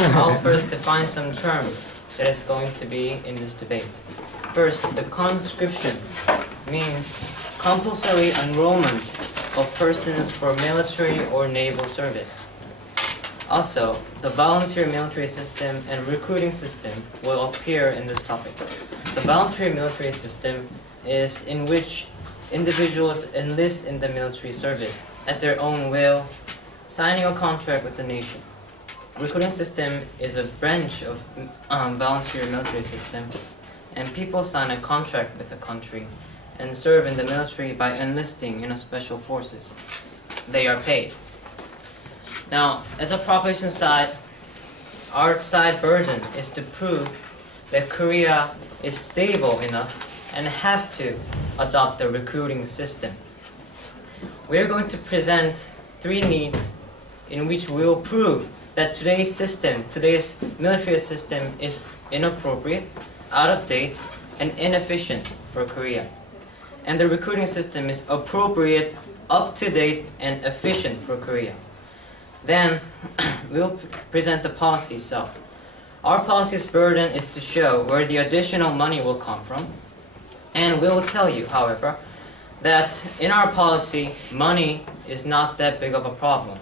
I'll first define some terms that is going to be in this debate. First, the conscription means compulsory enrollment of persons for military or naval service. Also, the volunteer military system and recruiting system will appear in this topic. The voluntary military system is in which individuals enlist in the military service at their own will, signing a contract with the nation. Recruiting system is a branch of volunteer military system, and people sign a contract with the country and serve in the military by enlisting in a special forces. They are paid. Now, as a proposition side, our side burden is to prove that Korea is stable enough and have to adopt the recruiting system. We are going to present three needs in which we will prove that today's military system is inappropriate, out of date, and inefficient for Korea. And the recruiting system is appropriate, up to date, and efficient for Korea. Then we'll present the policy itself. Our policy's burden is to show where the additional money will come from. And we will tell you, however, that in our policy, money is not that big of a problem.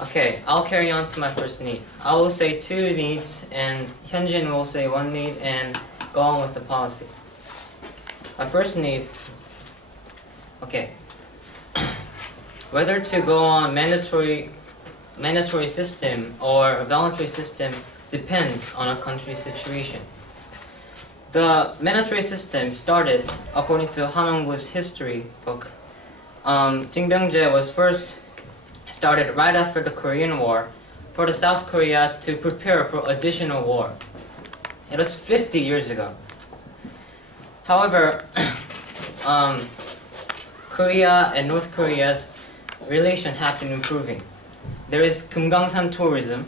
Okay, I'll carry on to my first need. I will say two needs, and Hyunjin will say one need, and go on with the policy. My first need, okay, whether to go on mandatory system or a voluntary system depends on a country's situation. The mandatory system started, according to Hanongbu's history book. Jingbyungjae was first started right after the Korean War for the South Korea to prepare for additional war. It was 50 years ago. However, Korea and North Korea's relation have been improving. There is Kumgangsan tourism.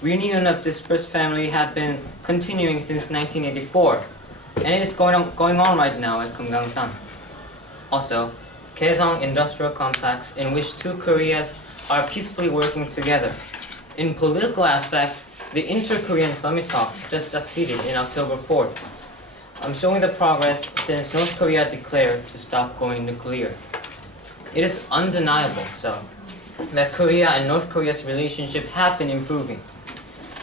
Reunion of dispersed family have been continuing since 1984, and it is going on right now at Kumgangsan. Also, Kaesong Industrial Complex, in which two Koreas are peacefully working together. In political aspect, the Inter-Korean Summit talks just succeeded in October 4th. I'm showing the progress since North Korea declared to stop going nuclear. It is undeniable, so, that Korea and North Korea's relationship have been improving,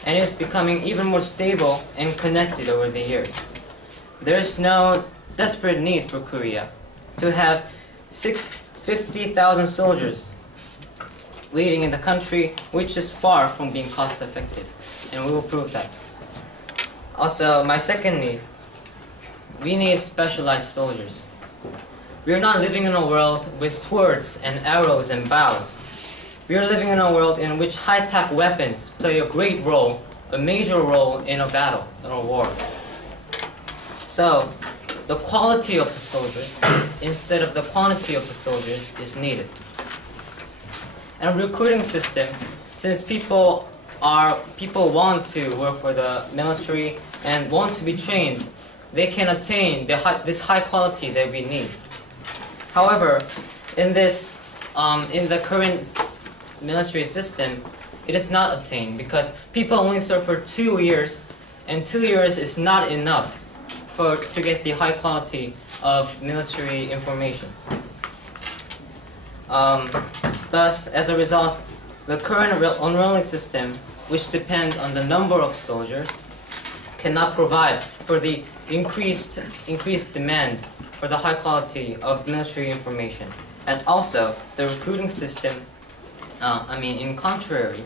and it is becoming even more stable and connected over the years. There is no desperate need for Korea to have 50,000 soldiers waiting in the country, which is far from being cost-effective, and we will prove that. Also, my second need, we need specialized soldiers. We are not living in a world with swords and arrows and bows. We are living in a world in which high-tech weapons play a great role, a major role in a battle, in a war. So, the quality of the soldiers, instead of the quantity of the soldiers, is needed. And a recruiting system, since people want to work for the military and want to be trained, they can attain this high quality that we need. However, in the current military system, it is not attained because people only serve for 2 years, and 2 years is not enough to get the high quality of military information. Thus, as a result, the current enrolling system, which depends on the number of soldiers, cannot provide for the increased demand for the high quality of military information. And also, the recruiting system, in contrary,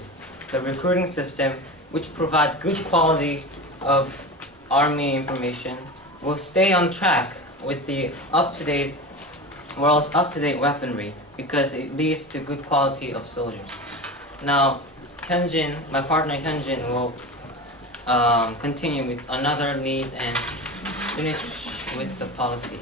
the recruiting system, which provide good quality of army information, will stay on track with the world's up-to-date weaponry because it leads to good quality of soldiers. Now, Hyunjin, my partner Hyunjin, will continue with another need and finish with the policy.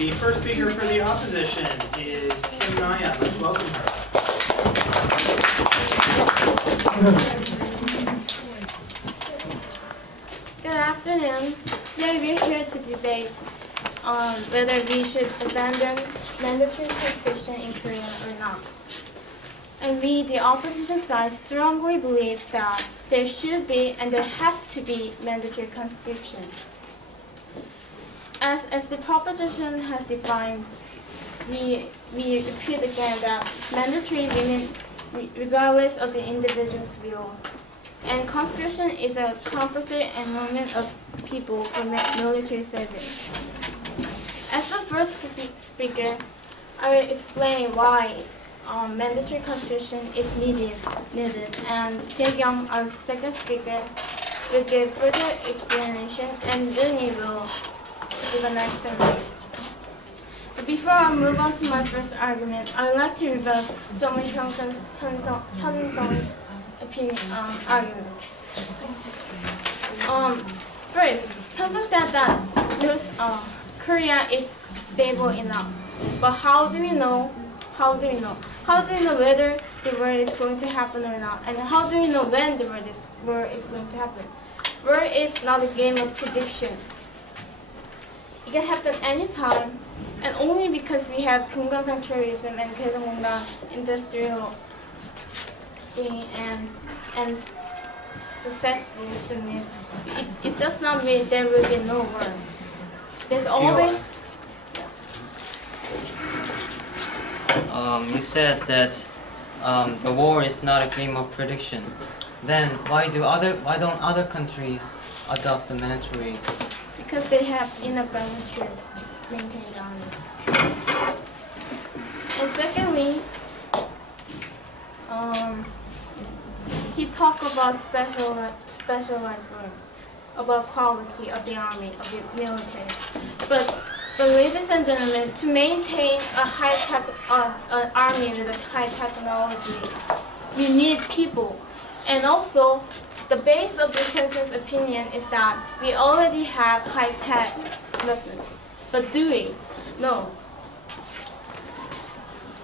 The first speaker for the opposition is Kim Naya. Let's welcome her. Good afternoon. Today we're here to debate on whether we should abandon mandatory conscription in Korea or not. And we, the opposition side, strongly believes that there should be and there has to be mandatory conscription. As the proposition has defined, we repeat again that mandatory meaning regardless of the individual's will. And conscription is a compulsory enrollment of people for military service. As the first speaker, I will explain why mandatory conscription is needed, and Jae-kyung, our second speaker, will give further explanation, and Eunhee will give a next summary. But before I move on to my first argument, I would like to rebut Someone Hyunsung's opinion argument. First, Hyunsung said that Korea is stable enough. But how do we know? How do we know whether the war is going to happen or not? And how do we know when the war is going to happen? War is not a game of prediction. It can happen anytime, and only because we have 금강산 tourism and 개성공단 industrial thing and successful business. It does not mean there will be no war. There's always. You said that the war is not a game of prediction. Then why don't other countries adopt the mandatory? Because they have enough volunteers to maintain the army. And secondly, he talked about specialized work, about quality of the army, of the military. But ladies and gentlemen, to maintain a an army with a high technology, we need people. And also, the base of the consensus opinion is that we already have high-tech weapons. But do we? No.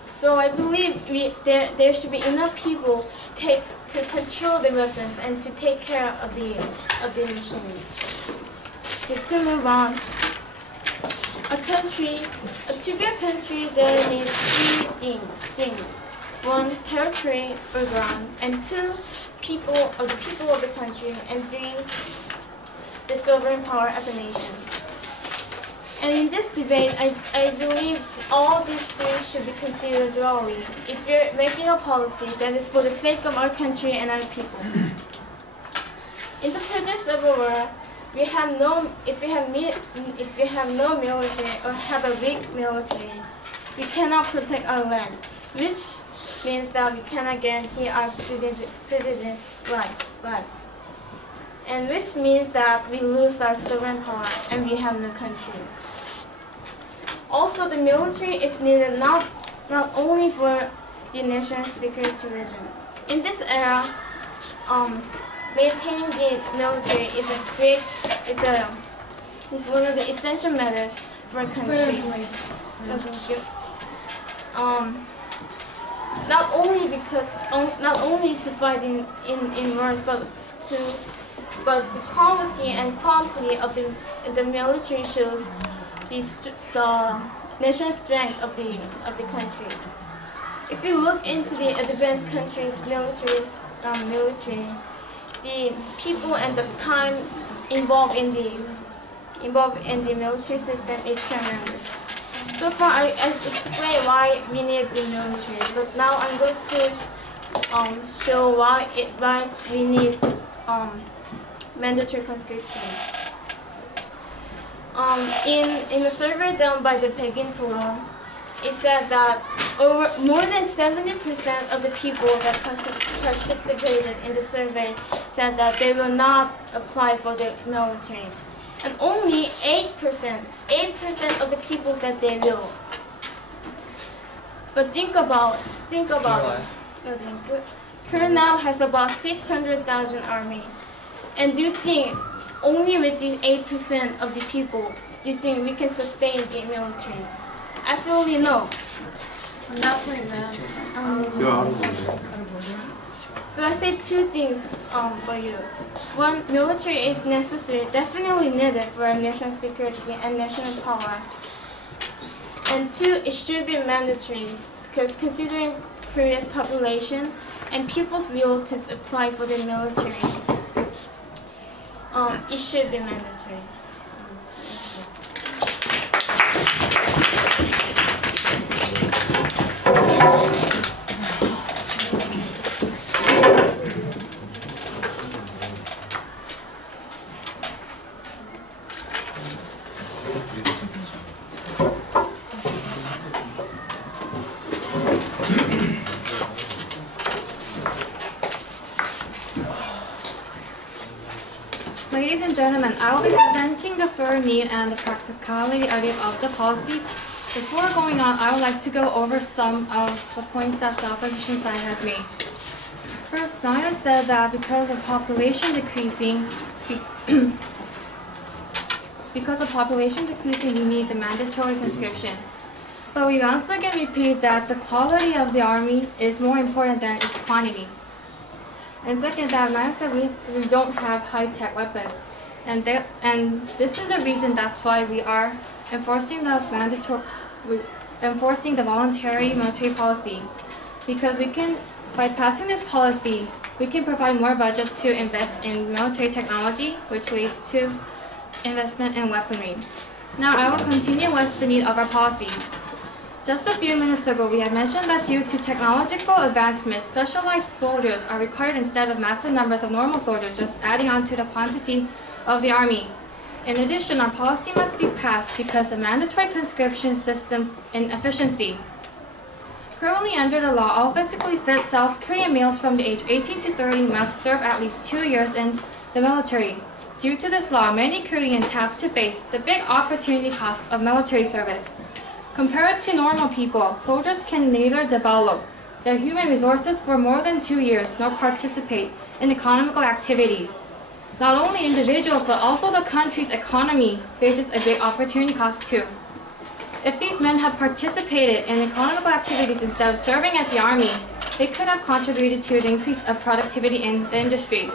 So I believe there should be enough people to control the weapons and to take care of the machines. To move on, to be a country, there needs three things. One, territory or ground, and two, the people of the country, and three, the sovereign power as a nation. And in this debate, I believe all these three should be considered duly if you're making a policy that is for the sake of our country and our people. In the presence of a war, if we have no military or have a weak military, we cannot protect our land, which means that we cannot guarantee our citizens' lives. And which means that we lose our sovereign power and we have no country. Also, the military is needed not only for the national security reason. In this era, maintaining the military is one of the essential matters for a country. Not only to fight in wars, but the quality and quantity of the military shows the national strength of the country. If you look into the advanced countries' military, the people and the time involved in the military system is tremendous. So far, I explained why we need the military, but now I'm going to show why we need mandatory conscription. In a survey done by the Baekhin Toron, it said that more than 70% of the people that participated in the survey said that they will not apply for the military. And only 8% of the people said they will. But think about it. Korea now has about 600,000 army. And do you think only with the 8% of the people do you think we can sustain the military? Absolutely no. So I say two things for you. One, military is necessary, definitely needed for national security and national power. And two, it should be mandatory because considering Korea's population and people's will to apply for the military, it should be mandatory. Ladies and gentlemen, I will be presenting the third need and the practicality of the policy. Before going on, I would like to go over some of the points that the opposition side has made. First, Daewon said that because of population decreasing, we need the mandatory conscription. But we once again repeat that the quality of the army is more important than its quantity. And second, that Daewon said we don't have high-tech weapons. And this is the reason that's why we are enforcing the voluntary military policy. Because by passing this policy, we can provide more budget to invest in military technology, which leads to investment in weaponry. Now I will continue with the need of our policy. Just a few minutes ago, we had mentioned that due to technological advancements, specialized soldiers are required instead of massive numbers of normal soldiers, just adding on to the quantity of the army. In addition, our policy must be passed because the mandatory conscription system's inefficiency. Currently under the law, all physically fit South Korean males from the age 18 to 30 must serve at least 2 years in the military. Due to this law, many Koreans have to face the big opportunity cost of military service. Compared to normal people, soldiers can neither develop their human resources for more than 2 years nor participate in economical activities. Not only individuals, but also the country's economy faces a big opportunity cost too. If these men had participated in economical activities instead of serving at the army, they could have contributed to the increase of productivity in the industry.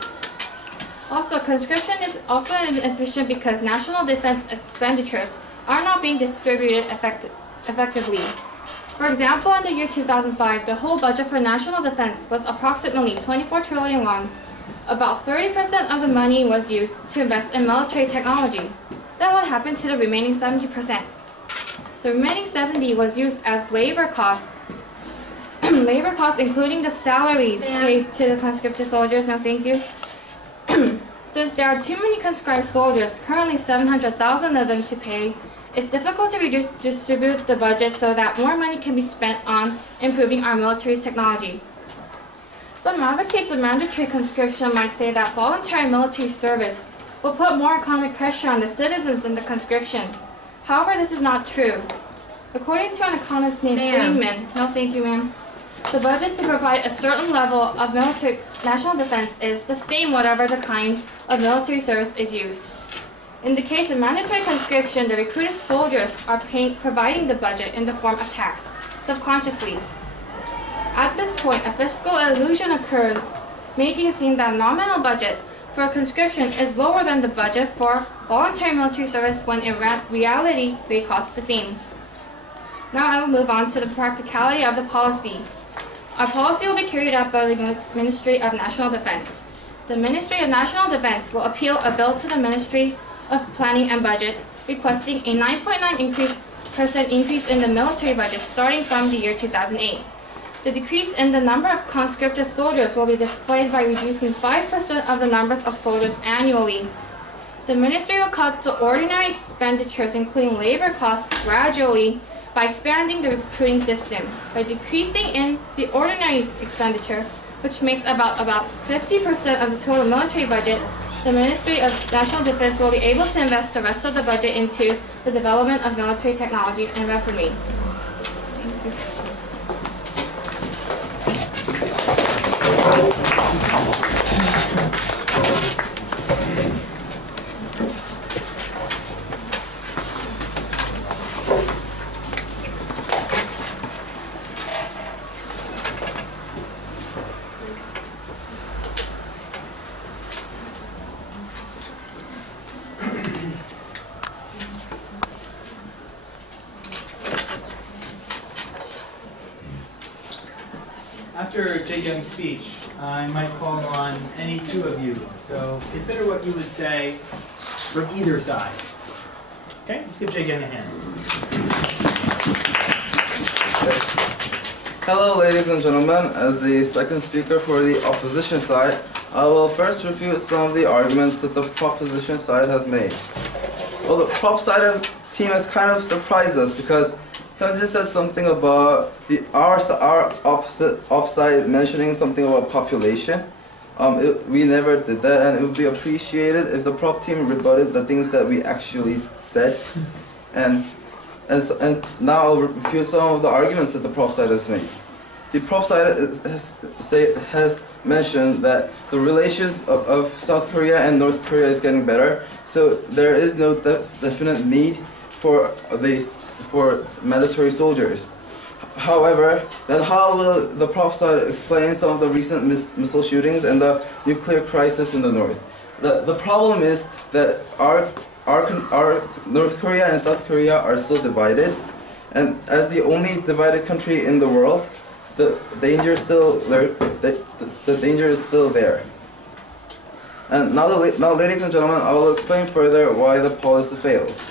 Also, conscription is also inefficient because national defense expenditures are not being distributed effectively. For example, in the year 2005, the whole budget for national defense was approximately 24 trillion won. About 30% of the money was used to invest in military technology. Then what happened to the remaining 70%? The remaining 70% was used as labor costs. Labor costs including the salaries paid to the conscripted soldiers. No, thank you. Since there are too many conscribed soldiers, currently 700,000 of them to pay, it's difficult to redistribute the budget so that more money can be spent on improving our military's technology. Some advocates of mandatory conscription might say that voluntary military service will put more economic pressure on the citizens than the conscription. However, this is not true. According to an economist named Friedman, no thank you ma'am, the budget to provide a certain level of military national defense is the same whatever the kind of military service is used. In the case of mandatory conscription, the recruited soldiers are providing the budget in the form of tax, subconsciously. At this point, a fiscal illusion occurs, making it seem that nominal budget for conscription is lower than the budget for voluntary military service when in reality they cost the same. Now I will move on to the practicality of the policy. Our policy will be carried out by the Ministry of National Defense. The Ministry of National Defense will appeal a bill to the Ministry of Planning and Budget requesting a 9.9% increase in the military budget starting from the year 2008. The decrease in the number of conscripted soldiers will be displayed by reducing 5% of the numbers of soldiers annually. The ministry will cut the ordinary expenditures, including labor costs, gradually by expanding the recruiting system. By decreasing in the ordinary expenditure, which makes about 50% of the total military budget, the Ministry of National Defense will be able to invest the rest of the budget into the development of military technology and weaponry. After Jae-kyung's speech, I might call on any two of you. So consider what you would say from either side. Okay, let's give Jae-kyung a hand. Hello, ladies and gentlemen. As the second speaker for the opposition side, I will first refute some of the arguments that the proposition side has made. Well, the prop side team has kind of surprised us because Hyunjin said something about our op side mentioning something about population. We never did that, and it would be appreciated if the prop team rebutted the things that we actually said. And now I'll refute some of the arguments that the prop side has made. The prop side has mentioned that the relations of South Korea and North Korea is getting better, so there is no definite need for mandatory soldiers. However, then how will the prop side explain some of the recent missile shootings and the nuclear crisis in the north? The problem is that our North Korea and South Korea are still divided, and as the only divided country in the world, the danger is still there. And now, ladies and gentlemen, I will explain further why the policy fails.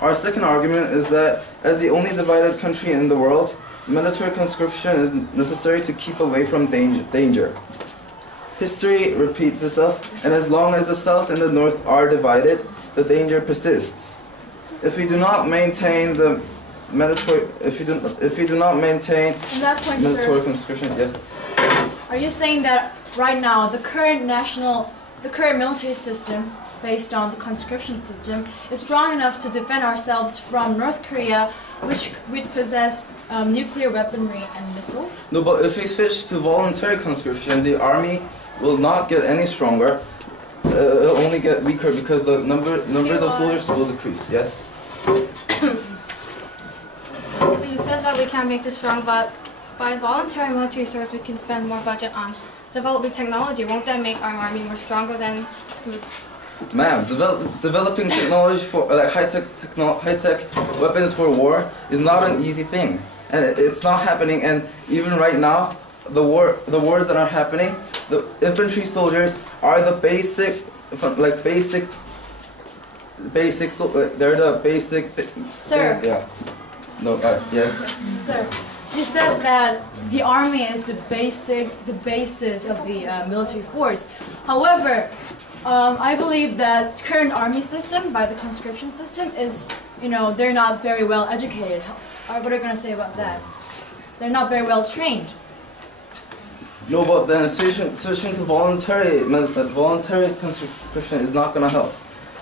Our second argument is that as the only divided country in the world, military conscription is necessary to keep away from danger. History repeats itself, and as long as the South and the North are divided, the danger persists. If we do not maintain the military, if we do not maintain On that point, military sir, conscription, yes. are you saying that right now the current military system, based on the conscription system, is strong enough to defend ourselves from North Korea, which possess nuclear weaponry and missiles? No, but if we switch to voluntary conscription, the army will not get any stronger. It'll only get weaker because the numbers of soldiers will decrease. Yes. You said that we can't make this strong, but by voluntary military service, we can spend more budget on developing technology. Won't that make our army more stronger than? Ma'am, developing technology for like high-tech weapons for war is not an easy thing, and it's not happening. And even right now, the wars that are happening, the infantry soldiers are the basic. They're the basic. Sir. Yeah. No. Yes. Sir, you said that the army is the basis of the military force. However, I believe that current army system, by the conscription system, is, they're not very well educated. What are you going to say about that? They're not very well trained. No, but then switching to voluntary conscription is not going to help.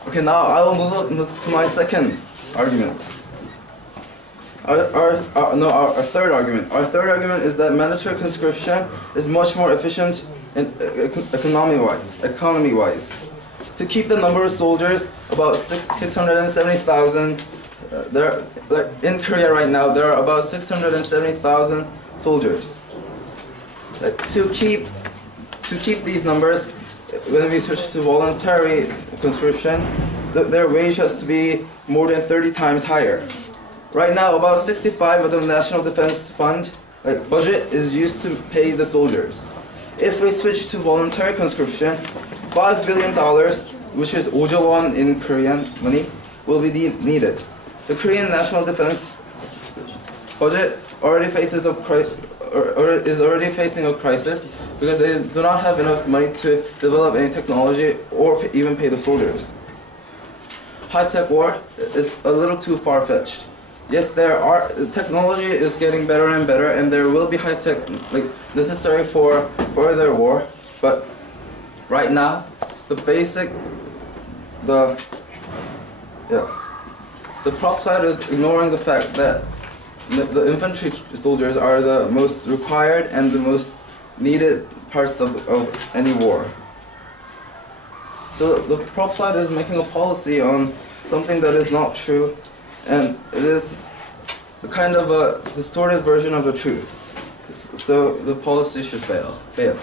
Okay, now I will move to my second argument. Our third argument. Our third argument is that mandatory conscription is much more efficient in economy-wise. To keep the number of soldiers about 670,000. In Korea right now, there are about 670,000 soldiers. To keep these numbers, when we switch to voluntary conscription, their wage has to be more than 30 times higher. Right now, about 65 of the National Defense Fund budget is used to pay the soldiers. If we switch to voluntary conscription, $5 billion, which is 5조 won in Korean money, will be needed. The Korean National Defense budget is already facing a crisis because they do not have enough money to develop any technology or even pay the soldiers. High-tech war is a little too far-fetched. Yes, technology is getting better and better, and there will be high-tech necessary for further war, but right now, the prop side is ignoring the fact that the infantry soldiers are the most required and the most needed parts of any war. So the prop side is making a policy on something that is not true, and it is a kind of a distorted version of the truth. So the policy should fail. Okay.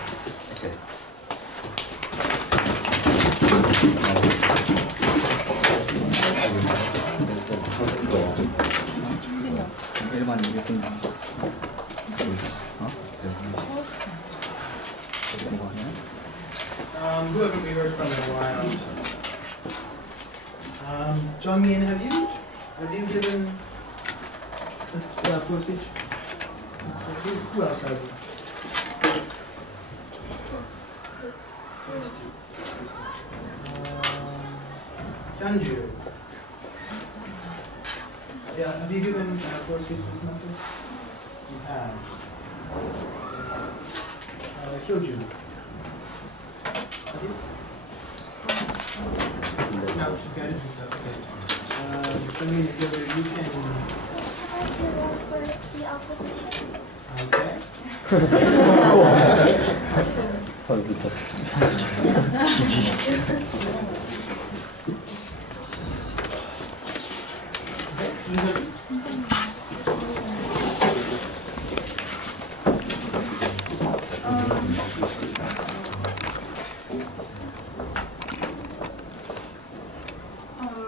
일반 200분 who haven't we heard from in a while? Jongmin, have you given this floor speech? Who else has it? Hyunju. Yeah, have you given floor speech this semester? You have. Hyoju. Have you? No, okay, I didn't think so. Okay. I mean, if you can. I do one for the opposition. Okay.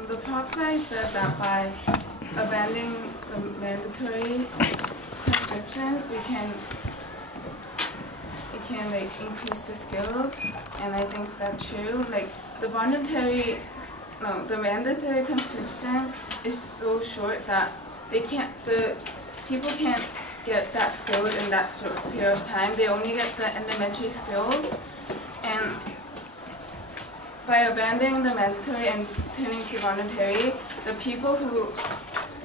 The prop side said that by abandoning the mandatory conscription, we can like increase the skills, and I think that's true. Like the mandatory conscription is so short that the people can't get that skilled in that short period of time. They only get the elementary skills, and by abandoning the mandatory and turning to voluntary, the people who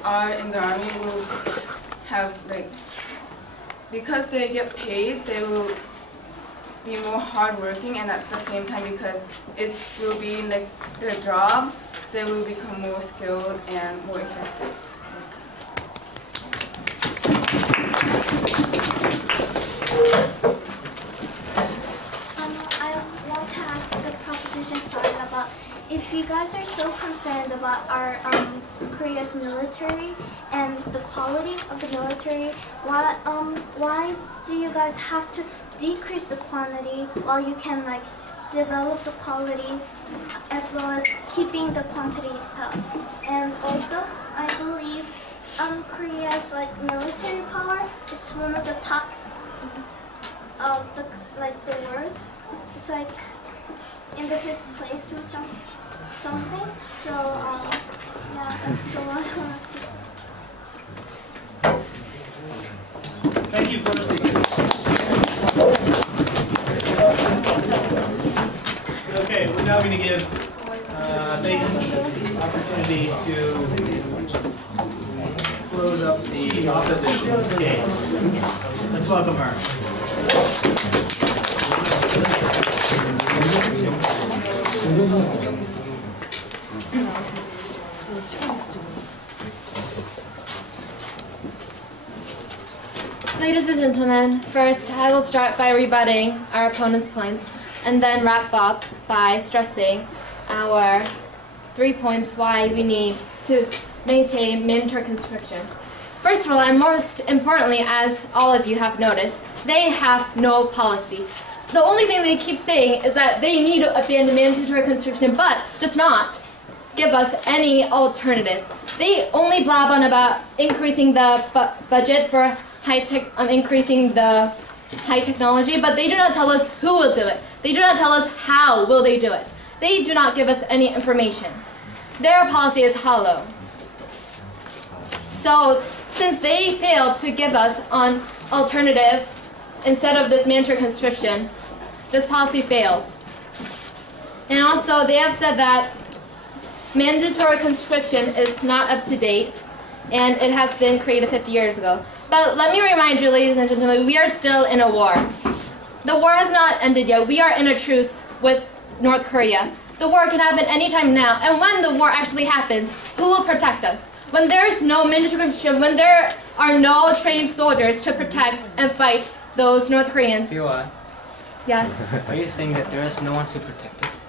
are in the army will have because they get paid, they will be more hardworking, and at the same time, because it will be their job, they will become more skilled and more effective. I want to ask the proposition side about if you guys are so concerned about our Korea's military and the quality of the military, why do you guys have to decrease the quantity while you can develop the quality as well as keeping the quantity itself? And also, I believe Korea's military power, it's one of the top of the world. It's in the 5th place or something. So yeah, that's all I wanted to say. Thank you for speaking. Okay, we're now going to give Bacon the opportunity to close up the opposition's case. Let's welcome her. Ladies and gentlemen, first I will start by rebutting our opponent's points and then wrap up by stressing our 3 points why we need to maintain mandatory conscription. First of all, and most importantly, as all of you have noticed, they have no policy. The only thing they keep saying is that they need to abandon mandatory conscription, but does not give us any alternative. They only blab on about increasing the budget for increasing the high technology, but they do not tell us who will do it. They do not tell us how will they do it. They do not give us any information. Their policy is hollow. So since they failed to give us an alternative instead of this mandatory conscription, this policy fails. And also they have said that mandatory conscription is not up to date and it has been created 50 years ago. But let me remind you, ladies and gentlemen, we are still in a war. The war has not ended yet. We are in a truce with North Korea. The war can happen anytime now. And when the war actually happens, who will protect us? When there is no mandatory conscription, when there are no trained soldiers to protect and fight those North Koreans. Daewon, Yes. are you saying that there is no one to protect us?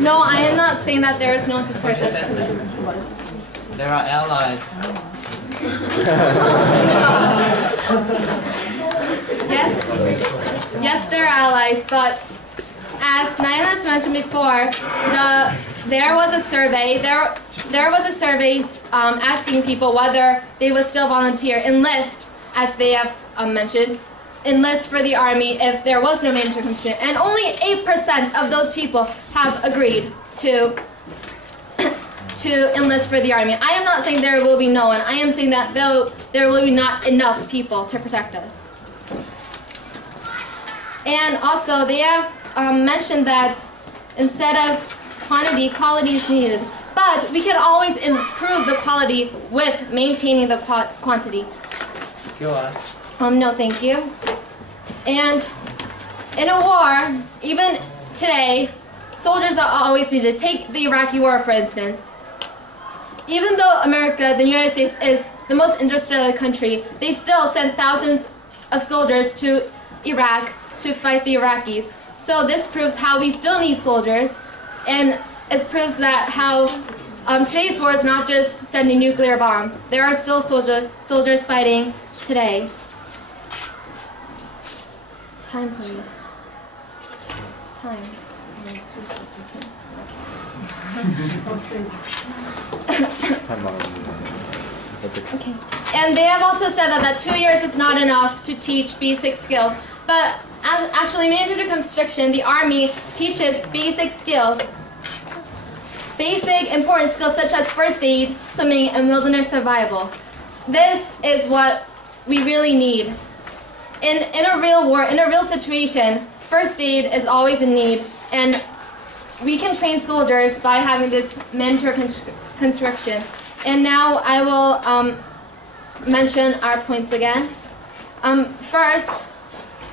No, I am not saying that there is no one to protect us. There are allies. Yes, they're allies, but as Nayan has mentioned before, there was a survey asking people whether they would still enlist, as they have mentioned, enlist for the army if there was no mandatory conscription, and only 8% of those people have agreed to enlist for the army. I am not saying there will be no one. I am saying that there will be not enough people to protect us. And also, they have mentioned that instead of quantity, quality is needed. But we can always improve the quality with maintaining the quantity. Go on. No, thank you. And in a war, even today, soldiers are always needed. Take the Iraqi war, for instance. Even though America, the United States, is the most industrialized country, they still send thousands of soldiers to Iraq to fight the Iraqis. So this proves how we still need soldiers, and it proves that how today's war is not just sending nuclear bombs. There are still soldiers fighting today. Time, please. Time. Okay. And they have also said that 2 years is not enough to teach basic skills. But actually, mandatory conscription, the Army teaches basic skills. Basic important skills such as first aid, swimming, and wilderness survival. This is what we really need. In a real war, in a real situation, first aid is always in need, and we can train soldiers by having this mandatory conscription. And now I will mention our points again. First,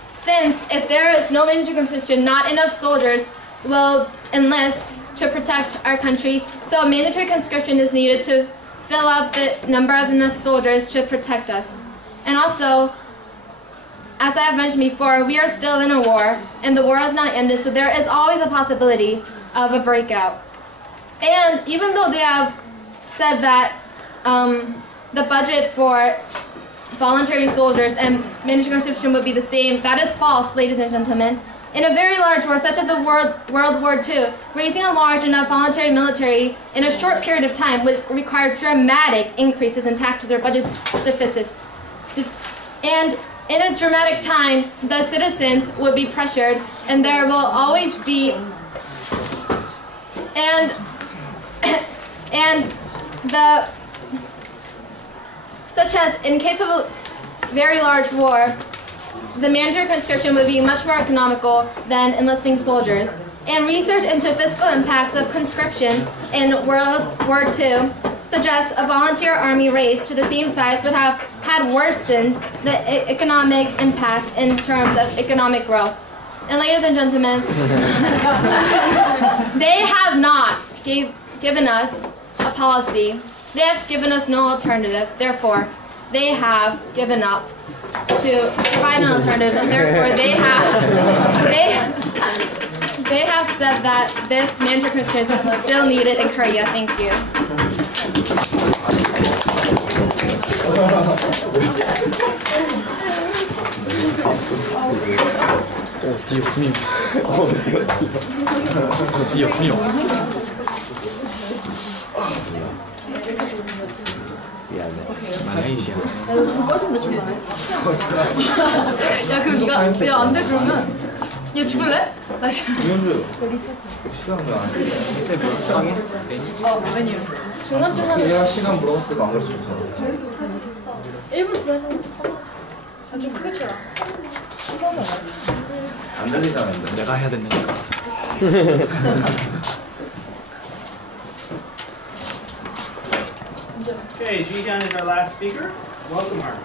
since if there is no mandatory conscription, not enough soldiers will enlist to protect our country, so mandatory conscription is needed to fill up the number of enough soldiers to protect us. And also, as I have mentioned before, we are still in a war, and the war has not ended, so there is always a possibility of a breakout. And even though they have said that the budget for voluntary soldiers and mandatory conscription would be the same, that is false, ladies and gentlemen. In a very large war, such as the World War II, raising a large enough voluntary military in a short period of time would require dramatic increases in taxes or budget deficits. And in a dramatic time, the citizens would be pressured, and there will always be, such as in case of a very large war, the mandatory conscription would be much more economical than enlisting soldiers. And research into fiscal impacts of conscription in World War II suggests a volunteer army raised to the same size would have had worsened the economic impact in terms of economic growth. And ladies and gentlemen, they have not given us a policy. They have given us no alternative. Therefore, they have given up to provide an alternative, and therefore they have said that this mandatory conscription is still needed in Korea. Thank you. 야, 이거 불 꺼진다, 중간에. 야, 그럼 니가, 야, 안 돼, 그러면. 얘 죽을래? 나 지금. 윤주, 시간도 안 돼. 메뉴. 중간중간에 내가 시간 물어봤을 때도 안 그랬었잖아. 1분 지나면 좀 크게 쳐라. 안 들리잖아, 근데. 내가 해야 된다니까. Okay, Ji-hyun is our last speaker. Welcome her.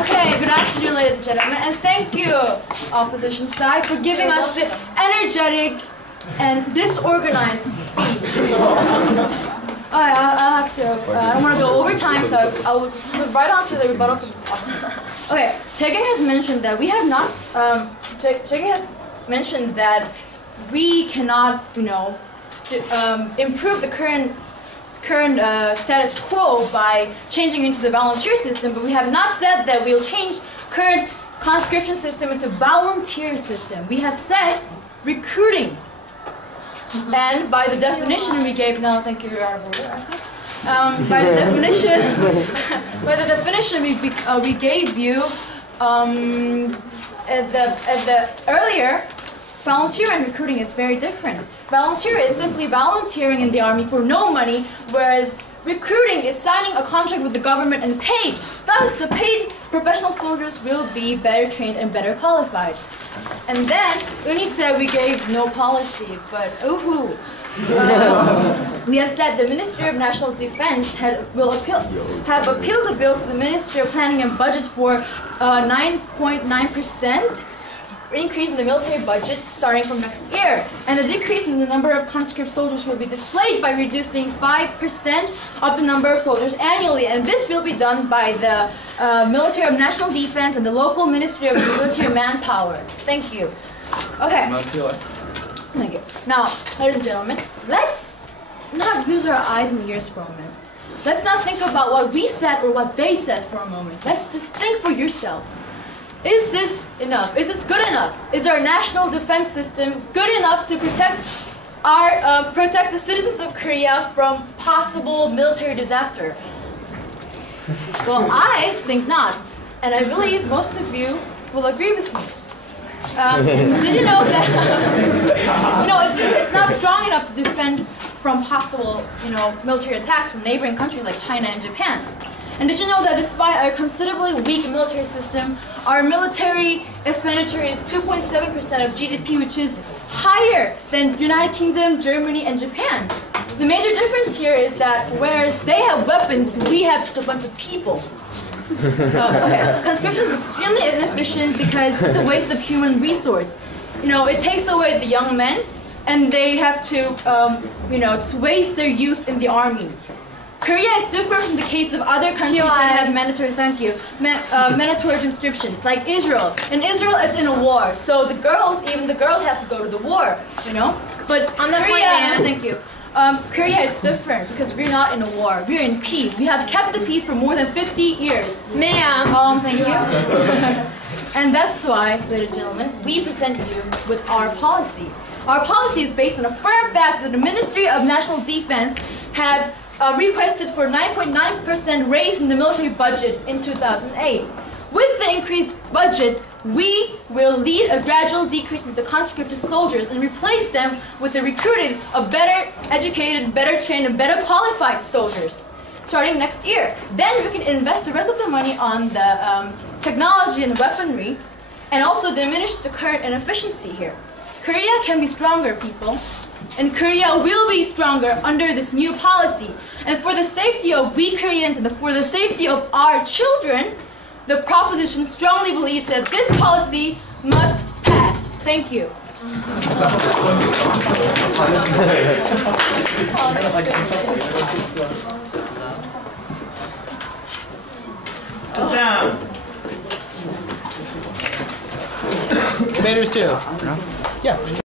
Okay, good afternoon, ladies and gentlemen, and thank you, opposition side, for giving us the energetic and disorganized speech. I'll have to, I don't want to go over time, so I'll move right on to the rebuttal. Okay, Taegin has mentioned that we have not, Taegin has mentioned that we cannot, improve the current status quo by changing into the volunteer system, but we have not said that we'll change current conscription system into volunteer system. We have said recruiting. And by the definition we gave, no, thank you, you're out of order. By the definition by the definition we gave you at the earlier, volunteer and recruiting is very different. Volunteer is simply volunteering in the army for no money, whereas recruiting is signing a contract with the government and paid. Thus, the paid professional soldiers will be better trained and better qualified. And then, Uni said we gave no policy, but ooh-hoo. We have said the Ministry of National Defense have appealed the bill to the Ministry of Planning and Budget for 9.9% increase in the military budget starting from next year. And the decrease in the number of conscript soldiers will be displayed by reducing 5% of the number of soldiers annually. And this will be done by the Military of National Defense and the local Ministry of Military Manpower. Thank you. Okay. Thank you. Now, ladies and gentlemen, let's not use our eyes and ears for a moment. Let's not think about what we said or what they said for a moment. Let's just think for yourself. Is this enough? Is this good enough? Is our national defense system good enough to protect the citizens of Korea from possible military disaster? Well, I think not, and I believe most of you will agree with me. Did you know that it's not strong enough to defend from possible military attacks from neighboring countries like China and Japan? And did you know that despite our considerably weak military system, our military expenditure is 2.7% of GDP, which is higher than United Kingdom, Germany, and Japan. The major difference here is that whereas they have weapons, we have just a bunch of people. Okay. Conscription is extremely inefficient because it's a waste of human resource. It takes away the young men, and they have to waste their youth in the army. Korea is different from the case of other countries that have mandatory, mandatory conscriptions, like Israel. In Israel, it's in a war, so even the girls have to go to the war, But On the Korea, Korea is different because we're not in a war. We're in peace. We have kept the peace for more than 50 years. Ma'am. Thank you. And that's why, ladies and gentlemen, we present you with our policy. Our policy is based on a firm fact that the Ministry of National Defense have requested for 9.9% raise in the military budget in 2008. With the increased budget, we will lead a gradual decrease in the conscripted soldiers and replace them with the recruited, better educated, better trained, and better qualified soldiers starting next year. Then we can invest the rest of the money on the technology and weaponry and also diminish the current inefficiency here. Korea can be stronger, people. And Korea will be stronger under this new policy. And for the safety of we Koreans and for the safety of our children, the proposition strongly believes that this policy must pass. Thank you. Sit down. Debaters too. Yeah.